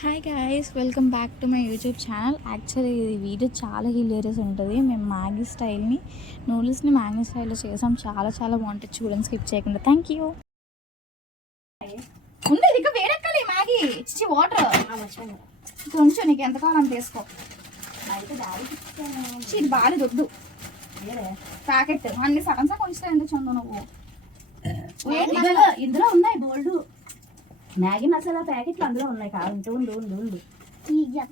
Hi guys, welcome back to my YouTube channel. Actually ఈ video చాలా hilarious ఉంటుంది. మేము మ్యాగీ స్టైల్ని నూడిల్స్ని మ్యాగీ స్టైల్లో చేసాం. చాలా చాలా బాగుంటుంది. చూడండి, స్కిప్ చేయకుండా. Thank you. ఉండేది ఇంకా వేడెక్కాలి మ్యాగీ. ఇచ్చి వాటర్ కొంచెం నీకు ఎంత కావాలని తీసుకో. ఇది బాగా దొద్దు ప్యాకెట్ అన్ని సగం సగం కొంచెం ఎందుకు చందు నువ్వు. ఇందులో ఉన్నాయి బోల్డ్ మ్యాగీ మసాలా ప్యాకెట్లు అందులో ఉన్నాయి. కావాలంటే ఉండు ఉండు ఉండు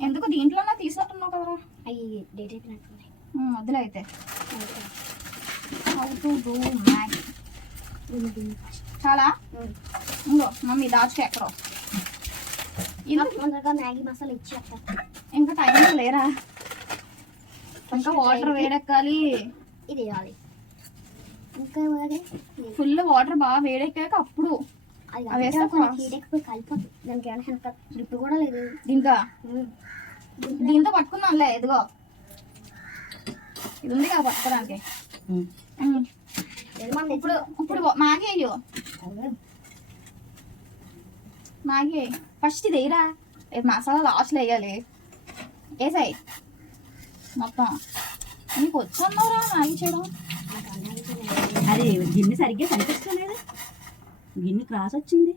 ఎందుకు దీంట్లోనే తీసుకుంటున్నావు కదరా. అయ్యి డేట్ అయిపోయినట్టున్నాయి. వద్దులే అయితే. How to do Maggi. చాలా ఇంకో మమ్మీ దాచుకో ఎక్కడో. తొందరగా మ్యాగీ మసాలా ఇచ్చి ఇంకా టైం లేరా. ఇంకా వాటర్ వేడెక్కాలి. ఇది వేయాలి. ఇంకా ఫుల్ వాటర్ బాగా వేడెక్కాక అప్పుడు కలిపోతుంది. దానికి ఏమైనా గ్రిప్ కూడా లేదు. దీంతో పట్టుకుందాంలే. ఇదిగో ఇది ఉంది కదా పట్టుకోడానికి. ఇప్పుడు ఇప్పుడు మ్యాగీ అయ్యో మ్యాగీ ఫస్ట్ ఇది వేయరా. మసాలా లాస్ట్లో వేయాలి. వేసాయి మొత్తం. నీకు వచ్చన్నారా మ్యాగీ చేయడం? అది గిన్నె సరిగ్గా కనిపిస్తలేదు. గిన్నె క్రాస్ వచ్చింది.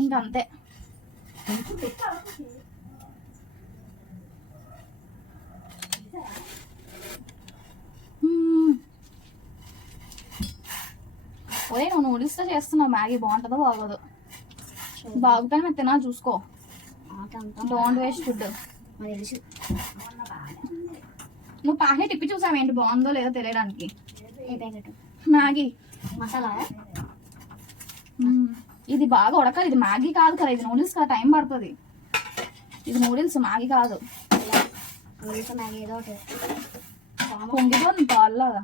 ఇంకా అంతే. ఓరే, నువ్వు నూడిల్స్తో చేస్తున్నావు మ్యాగీ. బాగుంటుందో బాగోదు? బాగుతాను మేము తినా చూసుకో. Don't waste food. నువ్వు ప్యాకెట్ ఇప్పి చూసావు ఏంటి బాగుందో లేదో తెలియడానికి. మ్యాగీ మసాలా ఇది బాగా ఉడకాలి. ఇది మ్యాగీ కాదు కదా, ఇది నూడిల్స్ కదా, టైం పడుతుంది. ఇది నూడిల్స్ మ్యాగీ కాదు. పొంగిపోతుంది పాల్లాగా.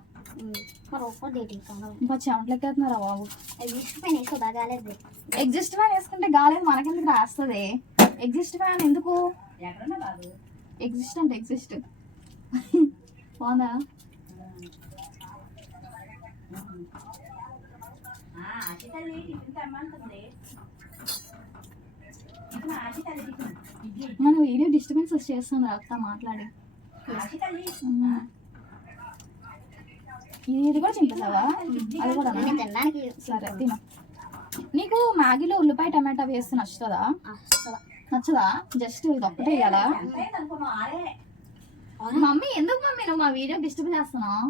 ఇంకా చెమటలెక్కేస్తున్నారా బాబు. ఎగ్జిస్ట్ ఫ్యాన్ వేసుకుంటే గాలేదు మనకెందుకు రాస్తుంది. ఎగ్జిస్ట్ ఫ్యాన్ ఎందుకు? ఎగ్జిస్ట్ అంటే ఎగ్జిస్ట్ బాగుందా? మనం వీడియో డిస్టర్బెన్స్ చేస్తుంది అక్క మాట్లాడి. ఇది కూడా చింపేసావా? అది కూడా సరే తిను. నీకు మ్యాగీలో ఉల్లిపాయ టమాటా వేస్తే నచ్చుతుందా? నచ్చదా? జస్ట్ ఇది ఒక్కటే వేయాలా? మమ్మీ ఎందుకు మమ్మీ నువ్వు మా వీడియో డిస్టర్బ్ చేస్తున్నావు?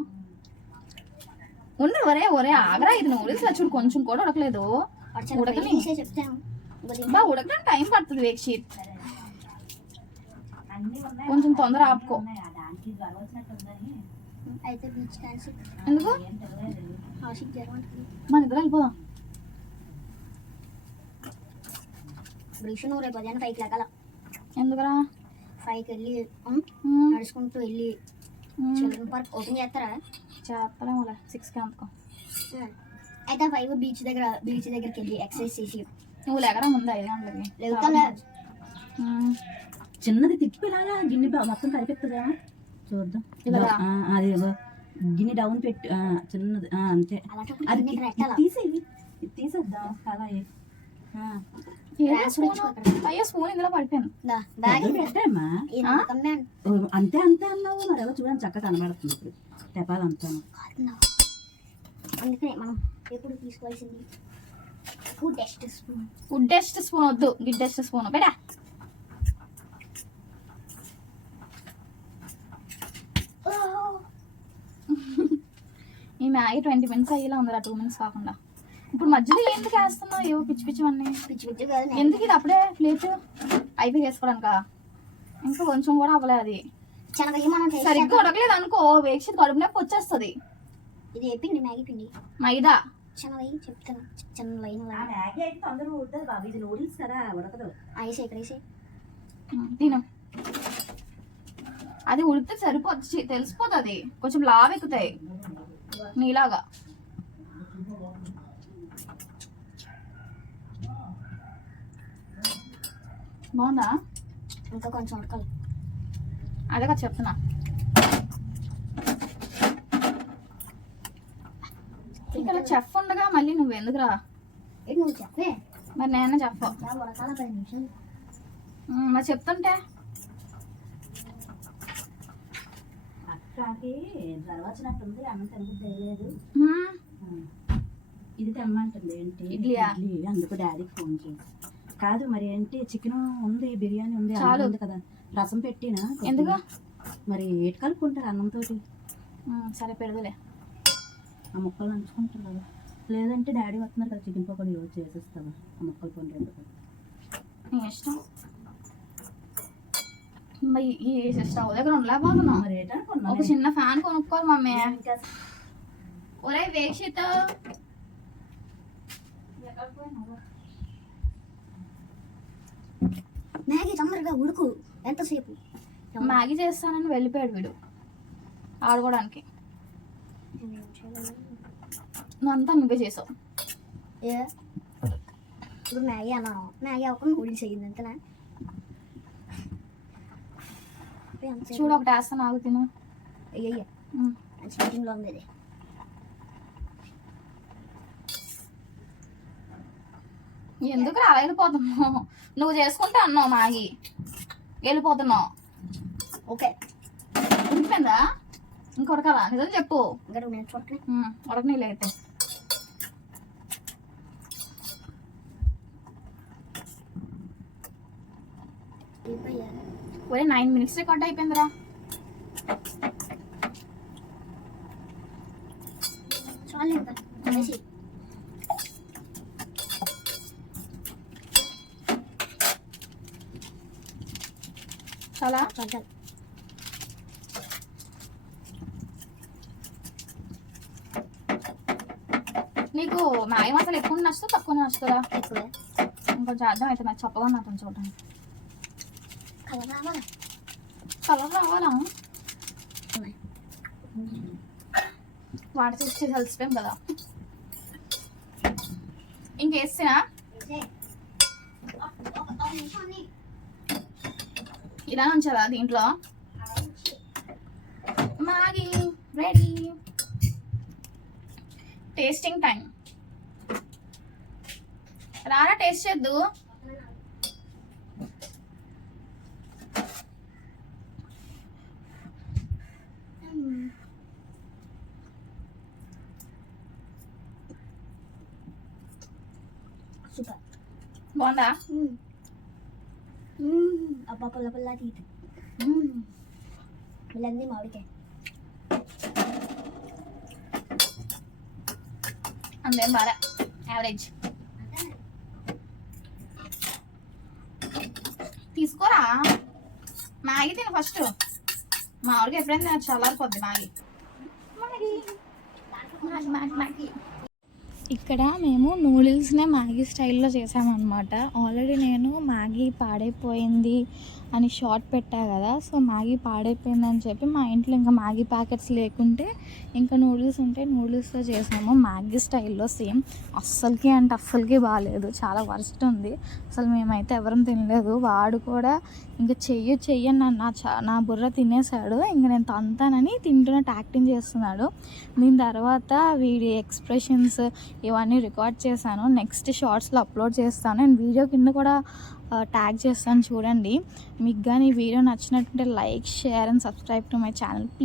ఉండు ఒరే ఒరే ఆగరా. ఇది నూడిల్స్ చూడు కొంచెం కూడా ఉడకలేదు. ఉడకడానికి టైం పడుతుంది. వేక్ షీట్ కొంచెం తొందర ఆపుకో. ఎందుకు మన ఇద్దరు వెళ్ళిపోదాం. ఎందుకురా? 5కి వెళ్ళి నడుచుకుంటూ వెళ్ళి చిల్డ్రన్ పార్క్ ఓపెన్ చేస్తారా? చేస్తామోలే 6కి అందుకో. అయితే 5 బీచ్ దగ్గరికి వెళ్ళి ఎక్సర్సైజ్ చేసి నువ్వు లేకరా ముందు 5 గంటలకి లేవుతా. చిన్నది తిప్పిలాగా గిన్నె మొత్తం కలిపిస్తుందా చూద్దాం. అది గిన్నె డౌన్ పెట్టి చిన్నది అంతే. అది తీసేద్దాం కదా. అయ్యో స్పూన్ ఇందులో పడిపోయాను. పెట్టామా? అంతే అంతే అన్నావు. మరి ఎవరు చూడండి చక్కగా కనబడుతుంది ఇప్పుడు తెపాలంతా. అందుకనే మనం ఎప్పుడు తీసుకోవాల్సింది ఫుడ్ డస్ట్ స్పూన్ వద్దు, గిడ్డెస్ట్ స్పూన్ బేటా. ఈ మ్యాగీ 20 మినిట్స్ అయ్యేలా ఉందిరా, 2 మినిట్స్ కాకుండా. ఇప్పుడు మధ్యలో ఎందుకు వేస్తున్నావు? ఏవో పిచ్చి పిచ్చివన్నీ. ఎందుకు ఇది అప్పుడే ప్లేట్ అయిపోయి వేసుకోవడానికా? ఇంకా కొంచెం కూడా అవ్వలేదు. అది సరిగ్గా ఉడకలేదు అనుకో, వేక్షి కడుపు నొప్పి వచ్చేస్తుంది. ఇది పిండి మ్యాగీ పిండి మైదా చెప్తాను. తిను. అది ఉడికితే సరిపోద్ది, తెలిసిపోతుంది. కొంచెం లావు ఎక్కుతాయి నీలాగా. బాగుందా? ఇంకా కొంచెం ఉడకాలి. అదే కదా చెప్తున్నా. ఇక్కడ చెఫ్ ఉండగా మళ్ళీ నువ్వు ఎందుకురా? నువ్వు చెప్పే మరి నేను చెప్ప. మరి చెప్తుంటే అక్కకి జ్వరం వచ్చినట్టుంది, అన్నం తినబుద్ధి లేదు. మ్మ్. ఇది తెమ్మంటుంది ఏంటి ఇడ్లీయా? ఇడ్లీ, అందుకు డాడీకి ఫోన్ చేసి. కాదు మరి ఏంటి, చికెన్ ఉంది, బిర్యానీ ఉంది, చాలు. అన్నం ఉంది కదా, రసం పెట్టినా ఎందుకు? మరి ఏటి కలుపుకుంటారు అన్నంతో? సరే పెడదులే. ఆ ముక్కలు నంచుకుంటారు కదా, లేదంటే డాడీ వస్తున్నారు కదా, చికెన్ పకోడీ రోజు చేసేస్తావా ఆ ముక్కలు కొన్ని రెండు? నీ ఇష్టం. మరి ఈ స్టవ్ దగ్గర ఉండలేకపోతున్నాం. మరి ఏటనుకున్నా ఒక చిన్న ఫ్యాన్ కొనుక్కోవాలి మమ్మీ. ఒరే వేక్షిత, మ్యాగీ తొందరగా ఉడుకు. ఎంతసేపు? మ్యాగీ చేస్తానని వెళ్ళిపోయాడు వీడు ఆడుకోవడానికి. నువ్వు అంతా నువ్వే చేసావు. ఏ ఇప్పుడు మ్యాగీ అన్నాను, మ్యాగీ అవ్వకుండా నూడిల్స్ అయ్యింది అంతేనా? చూడు ఒకటి వేస్తాను, ఆగు తిను. అయ్యయ్య స్టార్టింగ్లో ఉంది ఇది. ఎందుకు అలా వెళ్ళిపోతున్నావు? నువ్వు చేసుకుంటే అన్నావు మ్యాగీ, వెళ్ళిపోతున్నావు. ఓకే ఉండిపోయిందా? ఇంకొడకలా నిజం చెప్పు. ఇంకా నేను చూడకనే ఉడకనీళ్ళు అయితే. ఒరే 9 minutes రికార్డ్ అయిపోయిందిరా. చాలు ఇంకా వేసి. చాలా చాలు చాలు. నీకు మ్యాగీ మసాలా ఎక్కువ నచ్చుతుంది తక్కువ నచ్చుతుందా? ఎక్కువ ఇంకొంచెం అర్థం అయితే నాకు చెప్పగా నాకు చూడడానికి. కలర్ రావాలా? కలర్ రావాలా? వాడి చేసి కలిసిపోయాం కదా. ఇంకేసినా ఇలా ఉంచాలా దీంట్లో? Maggi ready. Tasting time. రారా టేస్ట్ చేద్దు. సూపర్. బాగుందా? అబ్బా పుల్ల పుల్ల తీట. వీళ్ళంది మామిడికాయ. అందేం బాగా యావరేజ్. తీసుకోరా మ్యాగీ తిను ఫస్ట్. మా ఊరికి ఎప్పుడైనా చల్లారిపోద్ది మ్యాగీ. మ్యాగీ ఇక్కడ మేము నూడిల్స్నే మ్యాగీ స్టైల్లో చేసామన్నమాట. ఆల్రెడీ నేను మ్యాగీ పాడైపోయింది అని షార్ట్ పెట్టా కదా, సో మ్యాగీ పాడైపోయిందని చెప్పి మా ఇంట్లో ఇంకా మ్యాగీ ప్యాకెట్స్ లేకుంటే ఇంకా నూడిల్స్ ఉంటే నూడిల్స్తో చేసాము మ్యాగీ స్టైల్లో సేమ్. అస్సలకి బాగాలేదు, చాలా వర్స్ట్ ఉంది. అసలు మేమైతే ఎవరం తినలేదు. వాడు కూడా ఇంకా చెయ్యని నా బుర్ర తినేసాడు. ఇంకా నేను తంతానని తింటున్నట్టు యాక్టింగ్ చేస్తున్నాడు. దీని తర్వాత వీడి ఎక్స్ప్రెషన్స్ ఇవన్నీ రికార్డ్ చేశాను. నెక్స్ట్ షార్ట్స్లో అప్లోడ్ చేస్తాను. నేను వీడియో కింద కూడా ట్యాగ్ చేస్తాను చూడండి. మీకు కానీ ఈ వీడియో నచ్చినట్టుంటే like, share and subscribe to my channel please.